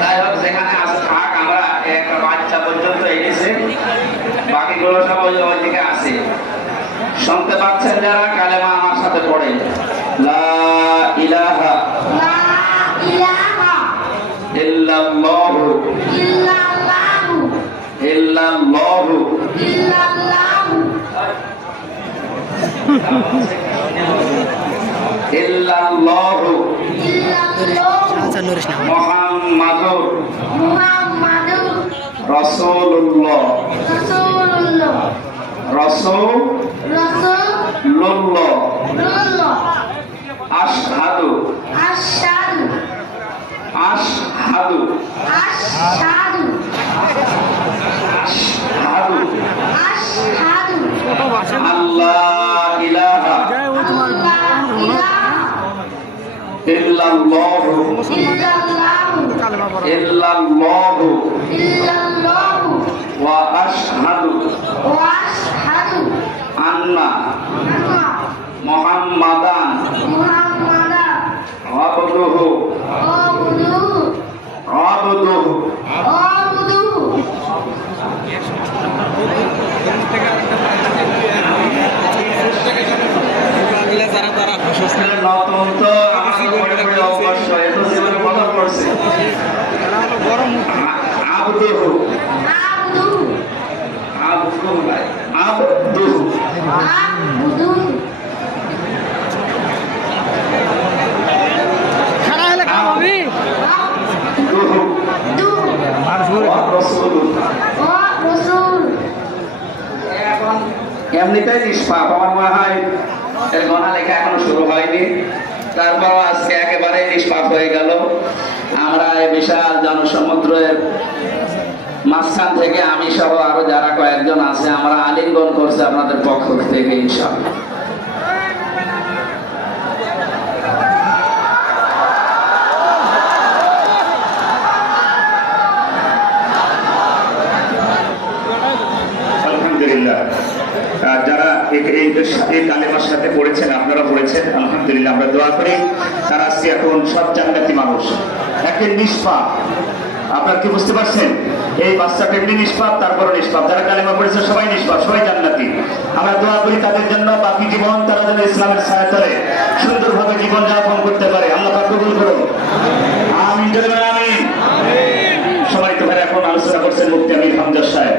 যাই হোক যেখানে আছে থাক আমরা একটা বাচ্চা পর্যন্ত এনেছে। বাকিগুলো সব ওই ওই আছে। শুনতে পাচ্ছেন যারা কালেমা আমার সাথে পড়ে। লা ইলাহা ইল্লাল্লাহু। ইল্লাল্লাহু ইল্লাল্লাহু ইল্লাল্লাহু মুহাম্মাদুর মুহাম্মাদুর রাসূলুল্লাহ। রাসূলুল্লাহ। রাসূলুল্লাহ। রাসূলুল্লাহ। আশহাদু। আশহাদু। আশহাদু। আশহাদু। আশহাদু। আশহাদু। আল্লাহ। ইল্লাল্লাহু ইল্লাল্লাহু ইল্লাল্লাহু ইল্লাল্লাহু ওয়া আশহাদু ওয়া আশহাদু আন্না আন্না মুহাম্মাদান মুহাম্মাদান আবদুহু আবদুহু আবদুহু আবদুহু নতুন তো আমাদের পড়ে পড়ে অভ্যাস হয় তো জীবনে মনে এখন এমনিতেই নিষ্পাপ। আমার মনে হয় এর গণা লেখা এখনও শুরু হয়নি। তারপর আজকে একেবারে নিষ্পাপ হয়ে গেল। আমরা বিশাল মাঝখান থেকে আমি সহ আরও যারা কয়েকজন আছে, আমরা আলিঙ্গন করছি আপনাদের পক্ষ থেকে আলহামদুলিল্লাহ। যারা সাথে পড়েছেন, আপনারা পড়েছেন, আলহামদুলিল্লাহ, আমরা দোয়া করি। তারা আজকে এখন সব জান্নাতি মানুষ। একে নিষ্পাপ। আপনারা কি বুঝতে পারছেন? এই বাচ্চাটা এমনি নিষ্পাপ তারপর নিষ্পাপ। যারা কালেমা পড়েছে, সবাই নিষ্পাপ, সবাই জান্নাতি। আমরা দোয়া করি তাদের জন্য, বাকি জীবন তারা যেন ইসলামের সহায়তায় সুন্দরভাবে জীবন যাপন করতে পারে। আল্লাহ কবুল করুন। আমিন, জোরে আমিন। সবাই তো এখন আলোচনা করছেন মুক্তি আমির হামজা সাহেব।